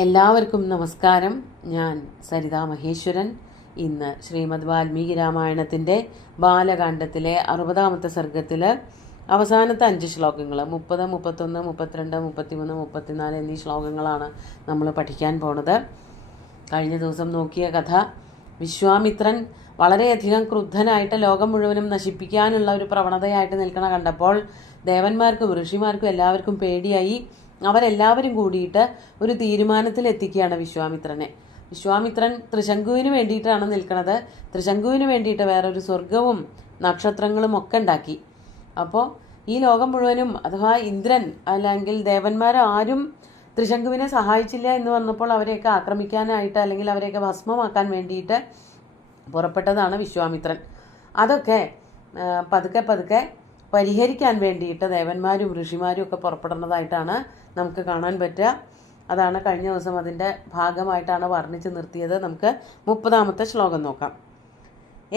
എല്ലാവർക്കും നമസ്കാരം. ഞാൻ സരിതാ മഹേശ്വരൻ. ഇന്ന് ശ്രീമദ് വാൽമീകി രാമായണത്തിൻ്റെ ബാലകാണ്ഡത്തിലെ 60-ാമത്തെ സർഗത്തിൽ അവസാനത്തെ 5 ശ്ലോകങ്ങൾ 30, 31, 32, 33, 34 എന്നീ ശ്ലോകങ്ങളാണ് നമ്മൾ പഠിക്കാൻ പോണത്. കഴിഞ്ഞ ദിവസം നോക്കിയ കഥ, വിശ്വാമിത്രൻ വളരെയധികം ക്രുദ്ധനായിട്ട് ലോകം മുഴുവനും നശിപ്പിക്കാനുള്ള ഒരു പ്രവണതയായിട്ട് നിൽക്കണ കണ്ടപ്പോൾ ദേവന്മാർക്കും ഋഷിമാർക്കും എല്ലാവർക്കും പേടിയായി. അവരെല്ലാവരും കൂടിയിട്ട് ഒരു തീരുമാനത്തിൽ എത്തിക്കുകയാണ് വിശ്വാമിത്രൻ ത്രിശങ്കുവിന് വേണ്ടിയിട്ടാണ് നിൽക്കുന്നത്. ത്രിശങ്കുവിന് വേണ്ടിയിട്ട് വേറൊരു സ്വർഗവും നക്ഷത്രങ്ങളും ഒക്കെ ഉണ്ടാക്കി. അപ്പോൾ ഈ ലോകം മുഴുവനും, അഥവാ ഇന്ദ്രൻ അല്ലെങ്കിൽ ദേവന്മാരാരും ത്രിശങ്കുവിനെ സഹായിച്ചില്ല എന്ന് വന്നപ്പോൾ അവരെയൊക്കെ ആക്രമിക്കാനായിട്ട് അല്ലെങ്കിൽ അവരെയൊക്കെ ഭസ്മമാക്കാൻ വേണ്ടിയിട്ട് പുറപ്പെട്ടതാണ് വിശ്വാമിത്രൻ. അതൊക്കെ പതുക്കെ പരിഹരിക്കാൻ വേണ്ടിയിട്ട് ദേവന്മാരും ഋഷിമാരും ഒക്കെ പുറപ്പെടുന്നതായിട്ടാണ് നമുക്ക് കാണാൻ പറ്റുക. അതാണ് കഴിഞ്ഞ ദിവസം അതിൻ്റെ ഭാഗമായിട്ടാണ് വർണ്ണിച്ച് നിർത്തിയത്. നമുക്ക് 30-ാമത്തെ ശ്ലോകം നോക്കാം.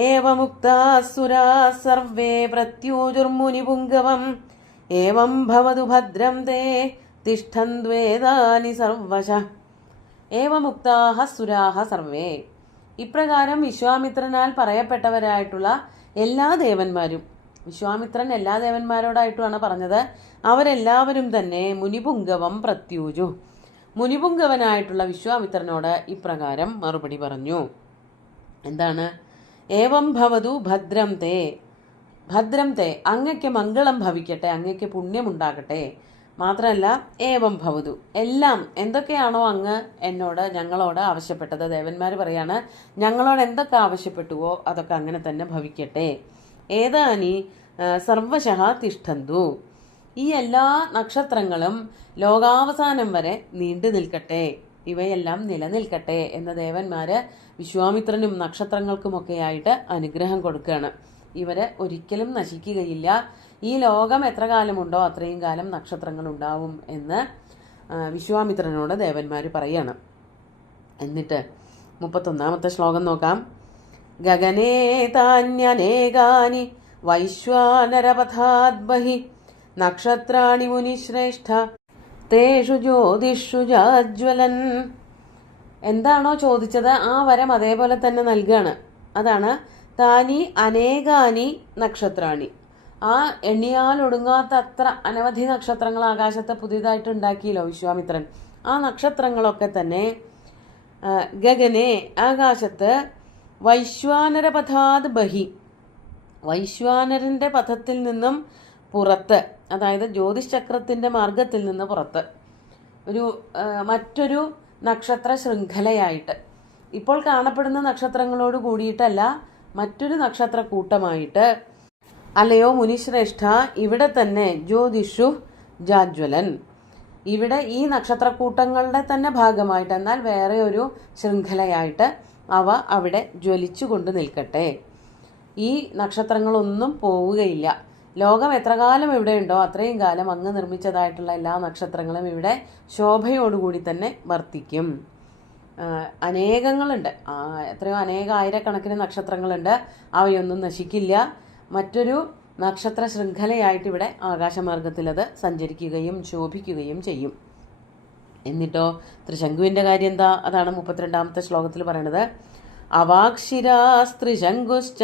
ഏവമുക്താസുരാ സർവേ പ്രത്യൂജുർമുനിപുംഗവം ഏവം ഭവതു ഭദ്രം തേ തിഷ്ഠന്ത്വേദാനി സർവശഃ. ഏവമുക്താഹ സുരാഹ സർവേ. ഇപ്രകാരം വിശ്വാമിത്രനാൽ പറയപ്പെട്ടവരായിട്ടുള്ള എല്ലാ ദേവന്മാരും, വിശ്വാമിത്രൻ എല്ലാ ദേവന്മാരോടായിട്ടുമാണ് പറഞ്ഞത്, അവരെല്ലാവരും തന്നെ മുനിപുംഗവം പ്രത്യൂജു, മുനിപുംഗവനായിട്ടുള്ള വിശ്വാമിത്രനോട് ഇപ്രകാരം മറുപടി പറഞ്ഞു. എന്താണ്? ഏവം ഭവതു ഭദ്രം തേ, ഭദ്രം തേ, അങ്ങയ്ക്ക് മംഗളം ഭവിക്കട്ടെ, അങ്ങയ്ക്ക് പുണ്യമുണ്ടാകട്ടെ. മാത്രമല്ല ഏവം ഭവതു, എല്ലാം എന്തൊക്കെയാണോ അങ്ങ് ഞങ്ങളോട് ആവശ്യപ്പെട്ടത്, ദേവന്മാർ പറയാണ് ഞങ്ങളോട് എന്തൊക്കെ ആവശ്യപ്പെട്ടുവോ അതൊക്കെ അങ്ങനെ തന്നെ ഭവിക്കട്ടെ. ഏതാനി സർവശഃ തിഷ്ഠന്തു, ഈ എല്ലാ നക്ഷത്രങ്ങളും ലോകാവസാനം വരെ നീണ്ടു നിൽക്കട്ടെ, ഇവയെല്ലാം നിലനിൽക്കട്ടെ എന്ന് ദേവന്മാര് വിശ്വാമിത്രനും നക്ഷത്രങ്ങൾക്കുമൊക്കെയായിട്ട് അനുഗ്രഹം കൊടുക്കുകയാണ്. ഇവര് ഒരിക്കലും നശിക്കുകയില്ല, ഈ ലോകം എത്ര കാലമുണ്ടോ അത്രയും കാലം നക്ഷത്രങ്ങൾ ഉണ്ടാവും എന്ന് വിശ്വാമിത്രനോട് ദേവന്മാർ പറയാണ്. എന്നിട്ട് 31-ാമത്തെ ശ്ലോകം നോക്കാം. ഗഗനേ താന്യനേകാനി വൈശ്വാനരപഥാത് ബഹി നക്ഷത്രാണി മുനിശ്രേഷ്ഠ തേഷു ജ്യോതിഷു ജാജ്വലൻ. എന്താണോ ചോദിച്ചത് ആ വരം അതേപോലെ തന്നെ നൽകുകയാണ്. അതാണ് താനി അനേകാനി നക്ഷത്രാണി. ആ എണ്ണിയാൽ ഒടുങ്ങാത്ത അത്ര അനവധി നക്ഷത്രങ്ങൾ ആകാശത്ത് പുതിയതായിട്ട് ഉണ്ടാക്കിയല്ലോ വിശ്വാമിത്രൻ. ആ നക്ഷത്രങ്ങളൊക്കെ തന്നെ ഗഗനെ ആകാശത്ത് വൈശ്വാനര പഥാത് ബഹി, വൈശ്വാനരന്റെ പഥത്തിൽ നിന്നും പുറത്ത്, അതായത് ജ്യോതിഷ് ചക്രത്തിന്റെ മാർഗത്തിൽ നിന്ന് പുറത്ത് ഒരു മറ്റൊരു നക്ഷത്ര ശൃംഖലയായിട്ട്, ഇപ്പോൾ കാണപ്പെടുന്ന നക്ഷത്രങ്ങളോട് കൂടിയിട്ടല്ല, മറ്റൊരു നക്ഷത്ര കൂട്ടമായിട്ട്, അല്ലയോ മുനിശ്രേഷ്ഠ, ഇവിടെ തന്നെ ജ്യോതിഷു ജാജ്വലൻ, ഇവിടെ ഈ നക്ഷത്രക്കൂട്ടങ്ങളുടെ തന്നെ ഭാഗമായിട്ട്, എന്നാൽ വേറെ ഒരു ശൃംഖലയായിട്ട് അവ അവിടെ ജ്വലിച്ചു കൊണ്ട് നിൽക്കട്ടെ. ഈ നക്ഷത്രങ്ങളൊന്നും പോവുകയില്ല. ലോകം എത്ര കാലം ഇവിടെയുണ്ടോ അത്രയും കാലം അങ്ങ് നിർമ്മിച്ചതായിട്ടുള്ള എല്ലാ നക്ഷത്രങ്ങളും ഇവിടെ ശോഭയോടുകൂടി തന്നെ വർത്തിക്കും. അനേകങ്ങളുണ്ട്, എത്രയോ ആയിരക്കണക്കിന് നക്ഷത്രങ്ങളുണ്ട്, അവയൊന്നും നശിക്കില്ല. മറ്റൊരു നക്ഷത്ര ശൃംഖലയായിട്ട് ഇവിടെ ആകാശമാർഗത്തിൽ അത് സഞ്ചരിക്കുകയും ശോഭിക്കുകയും ചെയ്യും. എന്നിട്ടോ ത്രിശങ്കുവിന്റെ കാര്യം എന്താ? അതാണ് 32-ാമത്തെ ശ്ലോകത്തിൽ പറയണത്. അവാക്ഷിരാസ്ത്രിശങ്കുശ്ച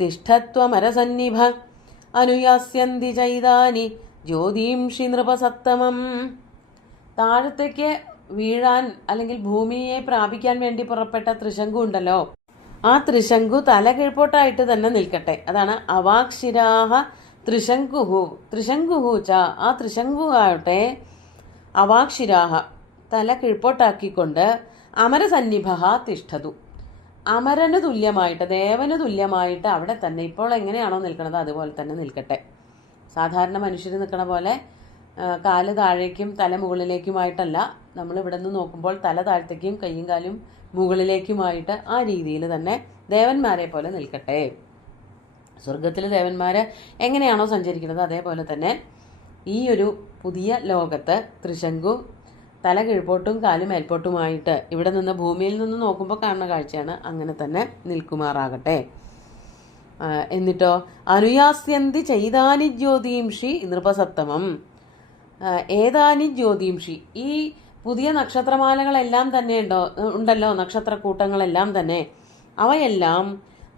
തിഷ്ഠത്വമരസന്നിഭ അനുയാസ്യന്തി ചൈതാനി ജ്യോതിംഷി നൃപസത്തമം. താഴത്തേക്ക് വീഴാൻ അല്ലെങ്കിൽ ഭൂമിയെ പ്രാപിക്കാൻ വേണ്ടി പുറപ്പെട്ട ത്രിശങ്കു ഉണ്ടല്ലോ, ആ ത്രിശങ്കു തല കീഴ്പോട്ടായിട്ട് തന്നെ നിൽക്കട്ടെ. അതാണ് അവാക്ഷിരാഹ ത്രിശങ്കുഹു ച. ആ ത്രിശങ്കു ആവട്ടെ അവാക്ഷിരാഹ തല കീഴ്പോട്ടാക്കിക്കൊണ്ട് അമരസന്നിഭ തിഷ്ഠതു, അമരന് തുല്യമായിട്ട്, ദേവന് തുല്യമായിട്ട് അവിടെ തന്നെ ഇപ്പോൾ എങ്ങനെയാണോ നിൽക്കുന്നത് അതുപോലെ തന്നെ നിൽക്കട്ടെ. സാധാരണ മനുഷ്യർ നിൽക്കണ പോലെ കാല് താഴേക്കും തല മുകളിലേക്കുമായിട്ടല്ല, നമ്മൾ ഇവിടെ നിന്ന് നോക്കുമ്പോൾ തല താഴത്തേക്കും കയ്യും കാലും മുകളിലേക്കുമായിട്ട് ആ രീതിയിൽ തന്നെ ദേവന്മാരെ പോലെ നിൽക്കട്ടെ. സ്വർഗത്തിൽ ദേവന്മാര് എങ്ങനെയാണോ സഞ്ചരിക്കുന്നത് അതേപോലെ തന്നെ ഈ ഒരു പുതിയ ലോകത്ത് ത്രിശങ്കു തല കീഴ്പോട്ടും കാലും മേൽപോട്ടുമായിട്ട് ഇവിടെ നിന്ന് ഭൂമിയിൽ നിന്ന് നോക്കുമ്പോൾ കാണുന്ന കാഴ്ചയാണ്, അങ്ങനെ തന്നെ നിൽക്കുമാറാകട്ടെ. എന്നിട്ടോ അനുയാസ്യന്തി ചൈതാനി ജ്യോതിംഷി നൃപസത്തമം. ഏതാനി ജ്യോതിംഷി, ഈ പുതിയ നക്ഷത്രമാലകളെല്ലാം തന്നെ ഉണ്ടല്ലോ, നക്ഷത്രക്കൂട്ടങ്ങളെല്ലാം തന്നെ, അവയെല്ലാം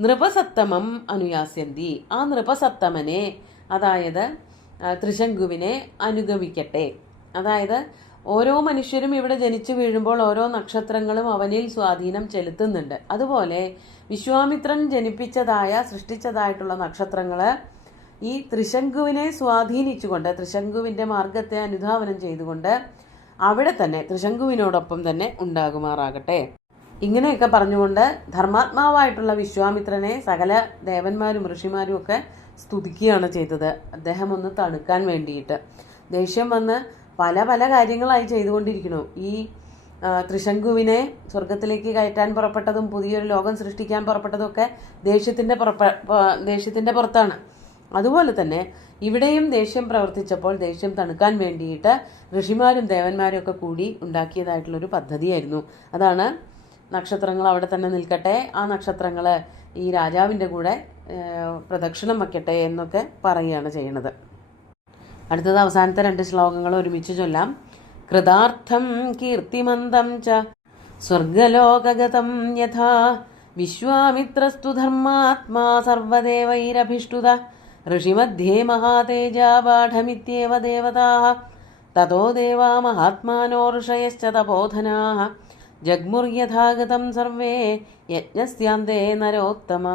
നൃപസത്തമം അനുയാസ്യന്തി, ആ നൃപസത്തമനെ, അതായത് ത്രിശങ്കുവിനെ അനുഗമിക്കട്ടെ. അതായത് ഓരോ മനുഷ്യരും ഇവിടെ ജനിച്ചു വീഴുമ്പോൾ ഓരോ നക്ഷത്രങ്ങളും അവനിൽ സ്വാധീനം ചെലുത്തുന്നുണ്ട്. അതുപോലെ വിശ്വാമിത്രൻ സൃഷ്ടിച്ചതായിട്ടുള്ള നക്ഷത്രങ്ങള് ഈ ത്രിശങ്കുവിനെ സ്വാധീനിച്ചുകൊണ്ട്, ത്രിശങ്കുവിന്റെ മാർഗത്തെ അനുധാവനം ചെയ്തുകൊണ്ട് അവിടെ തന്നെ ത്രിശങ്കുവിനോടൊപ്പം തന്നെ ഉണ്ടാകുമാറാകട്ടെ. ഇങ്ങനെയൊക്കെ പറഞ്ഞുകൊണ്ട് ധർമാത്മാവായിട്ടുള്ള വിശ്വാമിത്രനെ സകല ദേവന്മാരും ഋഷിമാരും ഒക്കെ സ്തുതിക്കുകയാണ് ചെയ്തത്. അദ്ദേഹം ഒന്ന് തണുക്കാൻ വേണ്ടിയിട്ട്. ദേഷ്യം വന്ന് പല പല കാര്യങ്ങളായി ചെയ്തുകൊണ്ടിരിക്കുന്നു. ഈ ത്രിശങ്കുവിനെ സ്വർഗത്തിലേക്ക് കയറ്റാൻ പുറപ്പെട്ടതും പുതിയൊരു ലോകം സൃഷ്ടിക്കാൻ പുറപ്പെട്ടതും ഒക്കെ ദേഷ്യത്തിന്റെ പുറത്താണ്. അതുപോലെ തന്നെ ഇവിടെയും ദേഷ്യം പ്രവർത്തിച്ചപ്പോൾ ദേഷ്യം തണുക്കാൻ വേണ്ടിയിട്ട് ഋഷിമാരും ദേവന്മാരും ഒക്കെ കൂടി ഉണ്ടാക്കിയതായിട്ടുള്ളൊരു പദ്ധതിയായിരുന്നു. അതാണ് നക്ഷത്രങ്ങൾ അവിടെ തന്നെ നിൽക്കട്ടെ, ആ നക്ഷത്രങ്ങൾ ഈ രാജാവിൻ്റെ കൂടെ പ്രദക്ഷിണം വയ്ക്കട്ടെ എന്നൊക്കെ പറയുകയാണ് ചെയ്യുന്നത്. അടുത്തത് അവസാനത്തെ 2 ശ്ലോകങ്ങൾ ഒരുമിച്ച് ചൊല്ലാം. കൃതാർത്ഥം കീർത്തിമന്തം ച സ്വർഗലോകഗതം യഥാ വിശ്വാമിത്രസ്തു ധർമാത്മാ സർവദേവൈരഭിഷ്ടുത ഋഷിമധ്യേ മഹാതേജ ബാഢമിത്യേവ ദേവതാഃ തതോ ദേവാ മഹാത്മാനോ ഋഷയശ്ച തപോധനാഃ ജഗ്മുർയഥാഗതം സർവേ യജ്ഞസ്യാന്തേ നരോത്തമ.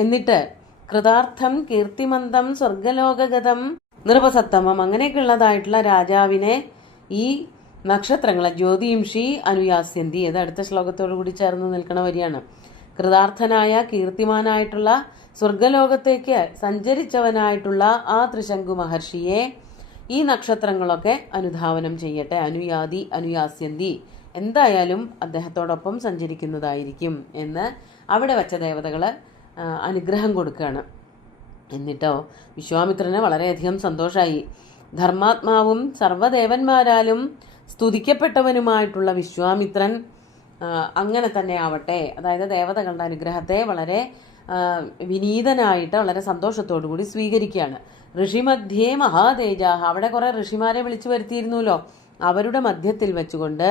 എന്നിട്ട് കൃതാർത്ഥം കീർത്തിമന്തം സ്വർഗലോകഗതം നൃപസത്തമം, അങ്ങനെയൊക്കെയുള്ളതായിട്ടുള്ള രാജാവിനെ ഈ നക്ഷത്രങ്ങളെ ജ്യോതിംഷി അനുയാസ്യന്തി, അത് അടുത്ത ശ്ലോകത്തോടു കൂടി ചേർന്ന് നിൽക്കണ വരിയാണ്. കൃതാർത്ഥനായ കീർത്തിമാനായിട്ടുള്ള സ്വർഗലോകത്തേക്ക് സഞ്ചരിച്ചവനായിട്ടുള്ള ആ ത്രിശങ്കു മഹർഷിയെ ഈ നക്ഷത്രങ്ങളൊക്കെ അനുധാവനം ചെയ്യട്ടെ. അനുയാസ്യന്തി, എന്തായാലും അദ്ദേഹത്തോടൊപ്പം സഞ്ചരിക്കുന്നതായിരിക്കും എന്ന് അവിടെ വച്ച ദേവതകൾ അനുഗ്രഹം കൊടുക്കുകയാണ്. എന്നിട്ടോ വിശ്വാമിത്രന് വളരെയധികം സന്തോഷമായി. ധർമാത്മാവും സർവ്വദേവന്മാരാലും സ്തുതിക്കപ്പെട്ടവനുമായിട്ടുള്ള വിശ്വാമിത്രൻ അങ്ങനെ തന്നെ ആവട്ടെ, അതായത് ദേവതകളുടെ അനുഗ്രഹത്തെ വളരെ വിനീതനായിട്ട് വളരെ സന്തോഷത്തോടു കൂടി സ്വീകരിക്കുകയാണ്. ഋഷിമധ്യേ മഹാതേജാഹ, അവിടെ കുറെ ഋഷിമാരെ വിളിച്ചു വരുത്തിയിരുന്നല്ലോ, അവരുടെ മധ്യത്തിൽ വെച്ചുകൊണ്ട്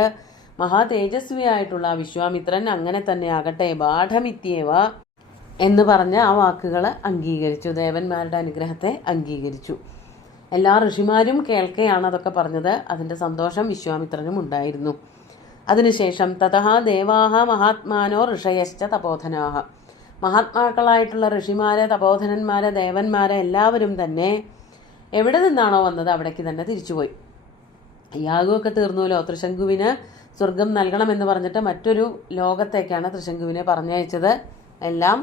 മഹാതേജസ്വിയായിട്ടുള്ള വിശ്വാമിത്രൻ അങ്ങനെ തന്നെ ആകട്ടെ, ബാഢമിത്യേവ എന്ന് പറഞ്ഞ ആ വാക്കുകൾ അംഗീകരിച്ചു, ദേവന്മാരുടെ അനുഗ്രഹത്തെ അംഗീകരിച്ചു. എല്ലാ ഋഷിമാരും കേൾക്കെയാണ് അതൊക്കെ പറഞ്ഞത്. അതിൻ്റെ സന്തോഷം വിശ്വാമിത്രനും ഉണ്ടായിരുന്നു. അതിനുശേഷം തതഃ ദേവാഹ മഹാത്മാനോ ഋഷയശ്ച തപോധനാഹ, മഹാത്മാക്കളായിട്ടുള്ള ഋഷിമാരെ, തപോധനന്മാരെ, ദേവന്മാരെ എല്ലാവരും തന്നെ എവിടെ നിന്നാണോ വന്നത് അവിടേക്ക് തന്നെ തിരിച്ചുപോയി. യാഗമൊക്കെ തീർന്നുല്ലോ. ത്രിശങ്കുവിന് സ്വർഗം നൽകണമെന്ന് പറഞ്ഞിട്ട് മറ്റൊരു ലോകത്തേക്കാണ് ത്രിശങ്കുവിനെ പറഞ്ഞയച്ചത്. എല്ലാം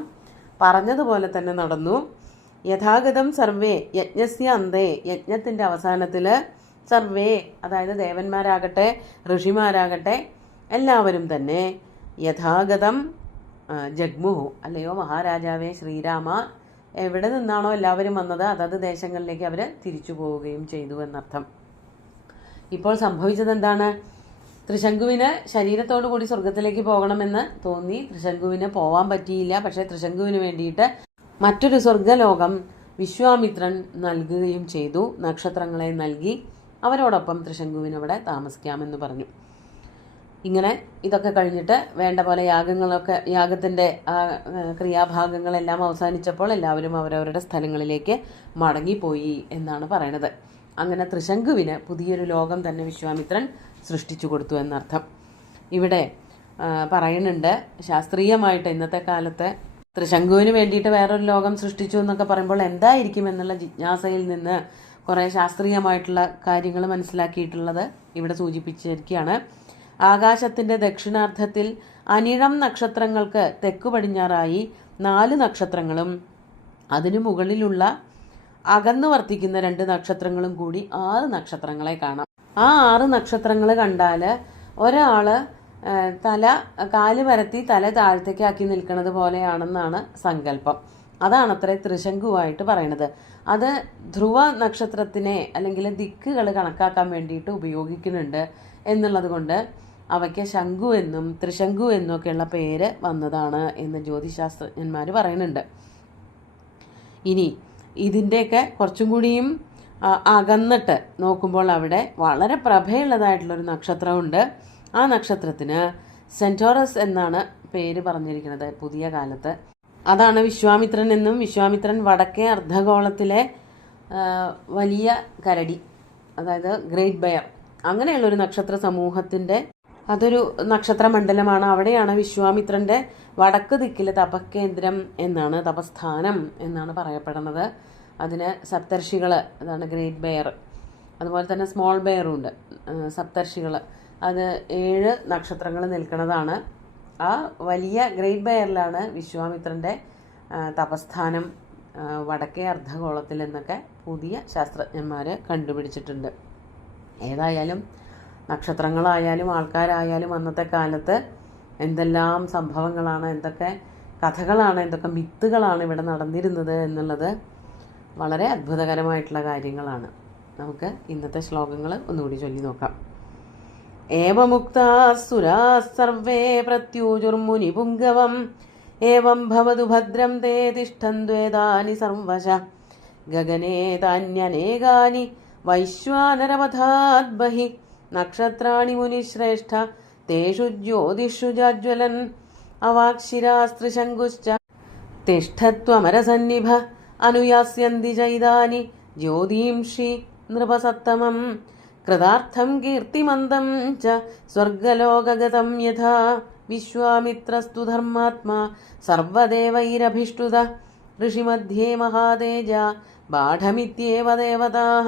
പറഞ്ഞതുപോലെ തന്നെ നടന്നു. യഥാഗതം സർവേ യജ്ഞസ്യ അന്തേ, യജ്ഞത്തിൻ്റെ അവസാനത്തിൽ സർവേ, അതായത് ദേവന്മാരാകട്ടെ ഋഷിമാരാകട്ടെ എല്ലാവരും തന്നെ യഥാഗതം ജഗ്മുഹു, അല്ലയോ മഹാരാജാവേ ശ്രീരാമ, എവിടെ നിന്നാണോ എല്ലാവരും വന്നത് അതത് ദേശങ്ങളിലേക്ക് അവർ തിരിച്ചു പോവുകയും ചെയ്തു എന്നർത്ഥം. ഇപ്പോൾ സംഭവിച്ചത് എന്താണ്? ത്രിശങ്കുവിന് ശരീരത്തോടു കൂടി സ്വർഗത്തിലേക്ക് പോകണമെന്ന് തോന്നി. ത്രിശങ്കുവിന് പോവാൻ പറ്റിയില്ല. പക്ഷേ ത്രിശങ്കുവിന് വേണ്ടിയിട്ട് മറ്റൊരു സ്വർഗലോകം വിശ്വാമിത്രൻ നൽകുകയും ചെയ്തു. നക്ഷത്രങ്ങളെ നൽകി അവരോടൊപ്പം ത്രിശങ്കുവിനവിടെ താമസിക്കാമെന്ന് പറഞ്ഞു. ഇങ്ങനെ ഇതൊക്കെ കഴിഞ്ഞിട്ട് വേണ്ട പോലെ യാഗത്തിൻ്റെ ക്രിയാഭാഗങ്ങളെല്ലാം അവസാനിച്ചപ്പോൾ എല്ലാവരും അവരവരുടെ സ്ഥലങ്ങളിലേക്ക് മടങ്ങിപ്പോയി എന്നാണ് പറയണത്. അങ്ങനെ ത്രിശങ്കുവിന് പുതിയൊരു ലോകം തന്നെ വിശ്വാമിത്രൻ സൃഷ്ടിച്ചു കൊടുത്തു എന്നർത്ഥം. ഇവിടെ പറയുന്നുണ്ട്, ശാസ്ത്രീയമായിട്ട് ഇന്നത്തെ കാലത്ത് ത്രിശങ്കുവിന് വേണ്ടിയിട്ട് വേറൊരു ലോകം സൃഷ്ടിച്ചു എന്നൊക്കെ പറയുമ്പോൾ എന്തായിരിക്കും എന്നുള്ള ജിജ്ഞാസയിൽ നിന്ന് കുറേ ശാസ്ത്രീയമായിട്ടുള്ള കാര്യങ്ങൾ മനസ്സിലാക്കിയിട്ടുള്ളത് ഇവിടെ സൂചിപ്പിച്ചിരിക്കുകയാണ്. ആകാശത്തിൻ്റെ ദക്ഷിണാർദ്ധത്തിൽ അനിഴം നക്ഷത്രങ്ങൾക്ക് തെക്കു പടിഞ്ഞാറായി 4 നക്ഷത്രങ്ങളും അതിനു മുകളിലുള്ള അകന്നു വർത്തിക്കുന്ന 2 നക്ഷത്രങ്ങളും കൂടി 6 നക്ഷത്രങ്ങളെ കാണാം. ആ 6 നക്ഷത്രങ്ങൾ കണ്ടാൽ ഒരാൾ കാല് പരത്തി തല താഴത്തേക്കാക്കി നിൽക്കുന്നത് പോലെയാണെന്നാണ് സങ്കല്പം. അതാണത്രേ ത്രിശങ്കുവായിട്ട് പറയണത്. അത് ധ്രുവ നക്ഷത്രത്തിനെ അല്ലെങ്കിൽ ദിക്കുകൾ കണക്കാക്കാൻ വേണ്ടിയിട്ട് ഉപയോഗിക്കുന്നുണ്ട് എന്നുള്ളത് കൊണ്ട് അവയ്ക്ക് ശംഖു എന്നും ത്രിശങ്കു എന്നൊക്കെയുള്ള പേര് വന്നതാണ് എന്ന് ജ്യോതിശാസ്ത്രജ്ഞന്മാർ പറയുന്നുണ്ട്. ഇനി ഇതിൻ്റെയൊക്കെ കുറച്ചും കൂടിയും അകന്നിട്ട് നോക്കുമ്പോൾ അവിടെ വളരെ പ്രഭയുള്ളതായിട്ടുള്ളൊരു നക്ഷത്രമുണ്ട്. ആ നക്ഷത്രത്തിന് സെൻറ്റോറസ് എന്നാണ് പേര് പറഞ്ഞിരിക്കുന്നത് പുതിയ കാലത്ത്. അതാണ് വിശ്വാമിത്രൻ എന്നും, വിശ്വാമിത്രൻ വടക്കേ അർദ്ധഗോളത്തിലെ വലിയ കരടി, അതായത് ഗ്രേറ്റ് ബെയർ, അങ്ങനെയുള്ളൊരു നക്ഷത്ര സമൂഹത്തിൻ്റെ അതൊരു നക്ഷത്രമണ്ഡലമാണ്. അവിടെയാണ് വിശ്വാമിത്രൻ്റെ വടക്ക് ദിക്കിലെ തപക്കേന്ദ്രം എന്നാണ്, തപസ്ഥാനം എന്നാണ് പറയപ്പെടുന്നത്. അതിന് സപ്തർഷികൾ, അതാണ് ഗ്രേറ്റ് ബെയർ. അതുപോലെ തന്നെ സ്മോൾ ബെയറും ഉണ്ട്, സപ്തർഷികൾ. അത് 7 നക്ഷത്രങ്ങൾ നിൽക്കുന്നതാണ്. ആ വലിയ ഗ്രേറ്റ് ബെയറിലാണ് വിശ്വാമിത്രൻ്റെ തപസ്ഥാനം വടക്കേ അർദ്ധഗോളത്തിൽ എന്നൊക്കെ പുതിയ ശാസ്ത്രജ്ഞന്മാർ കണ്ടുപിടിച്ചിട്ടുണ്ട്. ഏതായാലും നക്ഷത്രങ്ങളായാലും ആൾക്കാരായാലും അന്നത്തെ കാലത്ത് എന്തെല്ലാം സംഭവങ്ങളാണ്, എന്തൊക്കെ കഥകളാണ്, എന്തൊക്കെ മിത്തുകളാണ് ഇവിടെ നടന്നിരുന്നത് എന്നുള്ളത് വളരെ അത്ഭുതകരമായിട്ടുള്ള കാര്യങ്ങളാണ്. നമുക്ക് ഇന്നത്തെ ശ്ലോകങ്ങൾ ഒന്നുകൂടി ചൊല്ലി നോക്കാം. ഏവമുക്താസുരാഃ സർവേ പ്രത്യൂജുർമുനിപുംഗവം ഏവം ഭവതു ഭദ്രം തേ തിഷ്ഠന്ത്വേതാനി സർവശഃ ഗഗനേ താന്യനേകാനി വൈശ്വാനരവധാത് ബഹിഃ നക്ഷത്രാണി മുനിശ്രേഷ്ഠ തേഷു ജ്യോതിഷു ജാജ്വലൻ അവാക്ഷിരാസ്ത്രിശങ്കുശ്ച തിഷ്ഠത്വമരസന്നിഭ അനുയാസ്യന്തി ചൈതാനി ജ്യോതിംഷി നൃപസത്തമം കൃതാർത്ഥം കീർത്തിമന്തം ച സ്വർഗലോകഗതം യഥാ വിശ്വാമിത്രസ്തു ധർമാത്മാ സർവദേവൈരഭിഷ്ടുത ഋഷിമധ്യേ മഹാതേജ ബാഢമിത്യേവ ദേവതാഃ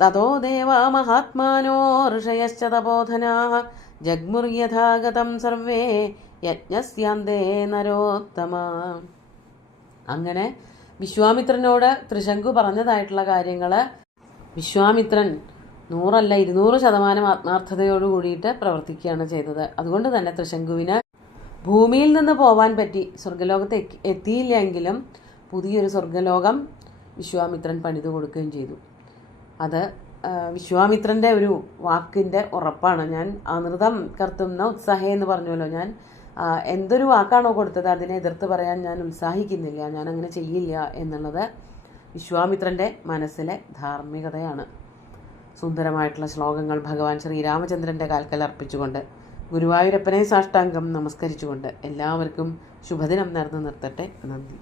തതോ ദേവാ മഹാത്മാനോ ഋഷയശ്ച തപോധനാഃ ജഗ്മുർയഥാഗതം സർവേ യജ്ഞസ്യാന്തേ നരോത്തമ. അങ്ങനെ വിശ്വാമിത്രനോട് ത്രിശങ്കു പറഞ്ഞതായിട്ടുള്ള കാര്യങ്ങൾ വിശ്വാമിത്രൻ 100 അല്ല 200% ആത്മാർത്ഥതയോട് കൂടിയിട്ട് പ്രവർത്തിക്കുകയാണ് ചെയ്തത്. അതുകൊണ്ട് തന്നെ ത്രിശങ്കുവിന് ഭൂമിയിൽ നിന്ന് പോവാൻ പറ്റി. സ്വർഗലോകത്ത് എത്തിയില്ലെങ്കിലും പുതിയൊരു സ്വർഗലോകം വിശ്വാമിത്രൻ പണിതു കൊടുക്കുകയും ചെയ്തു. അത് വിശ്വാമിത്രൻ്റെ ഒരു വാക്കിൻ്റെ ഉറപ്പാണ്. ഞാൻ അനൃതം കർത്തും ന ഉത്സാഹേ എന്ന് പറഞ്ഞല്ലോ. ഞാൻ എന്തൊരു വാക്കാണോ കൊടുത്തത് അതിനെ എതിർത്ത് പറയാൻ ഞാൻ ഉത്സാഹിക്കുന്നില്ല, ഞാൻ അങ്ങനെ ചെയ്യില്ല എന്നുള്ളത് വിശ്വാമിത്രൻ്റെ മനസ്സിലെ ധാർമ്മികതയാണ്. സുന്ദരമായിട്ടുള്ള ശ്ലോകങ്ങൾ ഭഗവാൻ ശ്രീരാമചന്ദ്രൻ്റെ കാൽക്കൽ അർപ്പിച്ചുകൊണ്ട് ഗുരുവായൂരപ്പനെ സാഷ്ടാംഗം നമസ്കരിച്ചുകൊണ്ട് എല്ലാവർക്കും ശുഭദിനം നേർന്നു നിർത്തട്ടെ. നന്ദി.